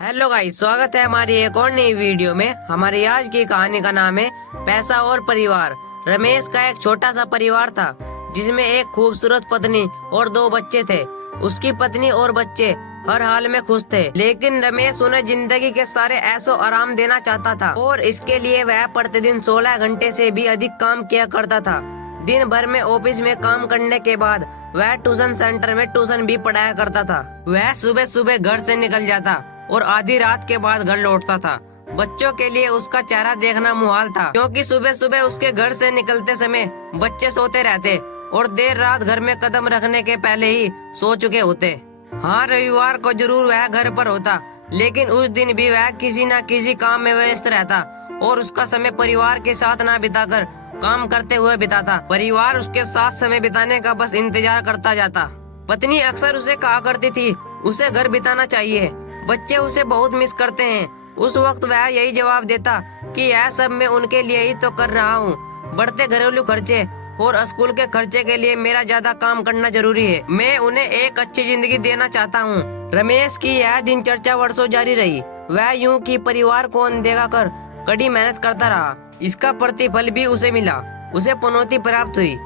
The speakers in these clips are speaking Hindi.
हेलो गाइस, स्वागत है हमारी एक और नई वीडियो में। हमारी आज की कहानी का नाम है पैसा और परिवार। रमेश का एक छोटा सा परिवार था जिसमें एक खूबसूरत पत्नी और दो बच्चे थे। उसकी पत्नी और बच्चे हर हाल में खुश थे, लेकिन रमेश उन्हें जिंदगी के सारे ऐसो आराम देना चाहता था और इसके लिए वह प्रतिदिन 16 घंटे से भी अधिक काम किया करता था। दिन भर में ऑफिस में काम करने के बाद वह ट्यूशन सेंटर में ट्यूशन भी पढ़ाया करता था। वह सुबह सुबह घर से निकल जाता और आधी रात के बाद घर लौटता था। बच्चों के लिए उसका चेहरा देखना मुहाल था, क्योंकि सुबह सुबह उसके घर से निकलते समय बच्चे सोते रहते और देर रात घर में कदम रखने के पहले ही सो चुके होते। हाँ, रविवार को जरूर वह घर पर होता, लेकिन उस दिन भी वह किसी न किसी काम में व्यस्त रहता और उसका समय परिवार के साथ न बिताकर काम करते हुए बिताता। परिवार उसके साथ समय बिताने का बस इंतजार करता जाता। पत्नी अक्सर उसे कहा करती थी उसे घर बिताना चाहिए, बच्चे उसे बहुत मिस करते हैं। उस वक्त वह यही जवाब देता कि यह सब मैं उनके लिए ही तो कर रहा हूँ। बढ़ते घरेलू खर्चे और स्कूल के खर्चे के लिए मेरा ज्यादा काम करना जरूरी है। मैं उन्हें एक अच्छी जिंदगी देना चाहता हूँ। रमेश की यह दिनचर्या वर्षों जारी रही। वह यूं कि परिवार को अनदेखा कर कड़ी मेहनत करता रहा। इसका प्रतिफल भी उसे मिला। उसे पनौती प्राप्त हुई,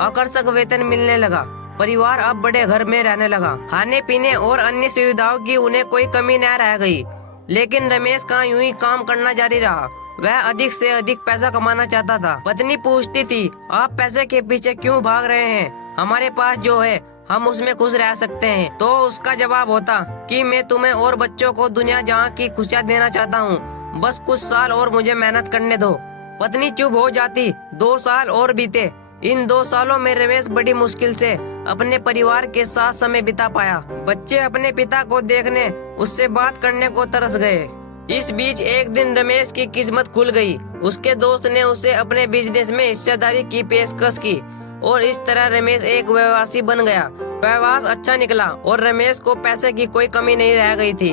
आकर्षक वेतन मिलने लगा। परिवार अब बड़े घर में रहने लगा। खाने पीने और अन्य सुविधाओं की उन्हें कोई कमी न रह गई। लेकिन रमेश का यूं ही काम करना जारी रहा। वह अधिक से अधिक पैसा कमाना चाहता था। पत्नी पूछती थी, आप पैसे के पीछे क्यों भाग रहे हैं? हमारे पास जो है हम उसमें खुश रह सकते हैं। तो उसका जवाब होता कि मैं तुम्हें और बच्चों को दुनिया जहाँ की खुशियाँ देना चाहता हूँ। बस कुछ साल और मुझे मेहनत करने दो। पत्नी चुप हो जाती। 2 साल और बीते। इन 2 सालों में रमेश बड़ी मुश्किल से अपने परिवार के साथ समय बिता पाया। बच्चे अपने पिता को देखने, उससे बात करने को तरस गए। इस बीच एक दिन रमेश की किस्मत खुल गई। उसके दोस्त ने उसे अपने बिजनेस में हिस्सेदारी की पेशकश की और इस तरह रमेश एक व्यवसायी बन गया। व्यवसाय अच्छा निकला और रमेश को पैसे की कोई कमी नहीं रह गई थी।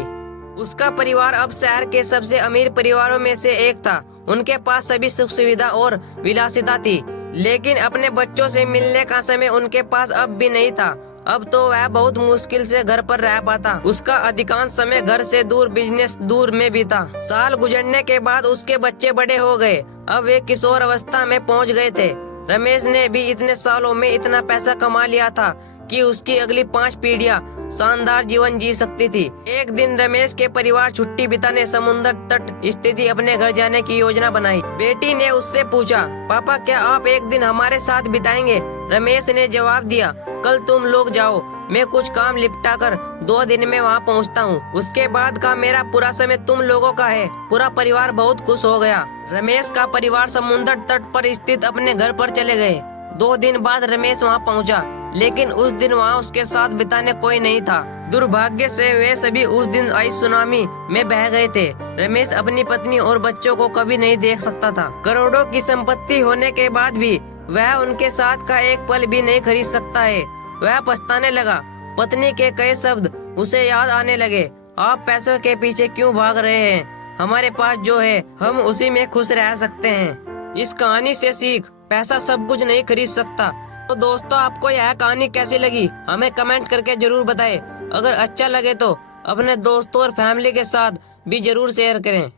उसका परिवार अब शहर के सबसे अमीर परिवारों में से एक था। उनके पास सभी सुख सुविधा और विलासिता थी, लेकिन अपने बच्चों से मिलने का समय उनके पास अब भी नहीं था। अब तो वह बहुत मुश्किल से घर पर रह पाता। उसका अधिकांश समय घर से दूर, बिजनेस दूर में बीता। साल गुजरने के बाद उसके बच्चे बड़े हो गए। अब वे किशोर अवस्था में पहुंच गए थे। रमेश ने भी इतने सालों में इतना पैसा कमा लिया था कि उसकी अगली 5 पीढ़ियां शानदार जीवन जी सकती थी। एक दिन रमेश के परिवार छुट्टी बिताने समुद्र तट स्थित अपने घर जाने की योजना बनाई। बेटी ने उससे पूछा, पापा क्या आप एक दिन हमारे साथ बिताएंगे? रमेश ने जवाब दिया, कल तुम लोग जाओ, मैं कुछ काम निपटा कर 2 दिन में वहाँ पहुँचता हूँ। उसके बाद का मेरा पूरा समय तुम लोगों का है। पूरा परिवार बहुत खुश हो गया। रमेश का परिवार समुद्र तट पर स्थित अपने घर पर चले गए। 2 दिन बाद रमेश वहाँ पहुँचा, लेकिन उस दिन वहाँ उसके साथ बिताने कोई नहीं था। दुर्भाग्य से वे सभी उस दिन आई सुनामी में बह गए थे। रमेश अपनी पत्नी और बच्चों को कभी नहीं देख सकता था। करोड़ों की संपत्ति होने के बाद भी वह उनके साथ का एक पल भी नहीं खरीद सकता है। वह पछताने लगा। पत्नी के कई शब्द उसे याद आने लगे, आप पैसों के पीछे क्यों भाग रहे हैं? हमारे पास जो है हम उसी में खुश रह सकते हैं। इस कहानी से सीख, पैसा सब कुछ नहीं खरीद सकता। तो दोस्तों, आपको यह कहानी कैसी लगी हमें कमेंट करके जरूर बताएं। अगर अच्छा लगे तो अपने दोस्तों और फैमिली के साथ भी जरूर शेयर करें।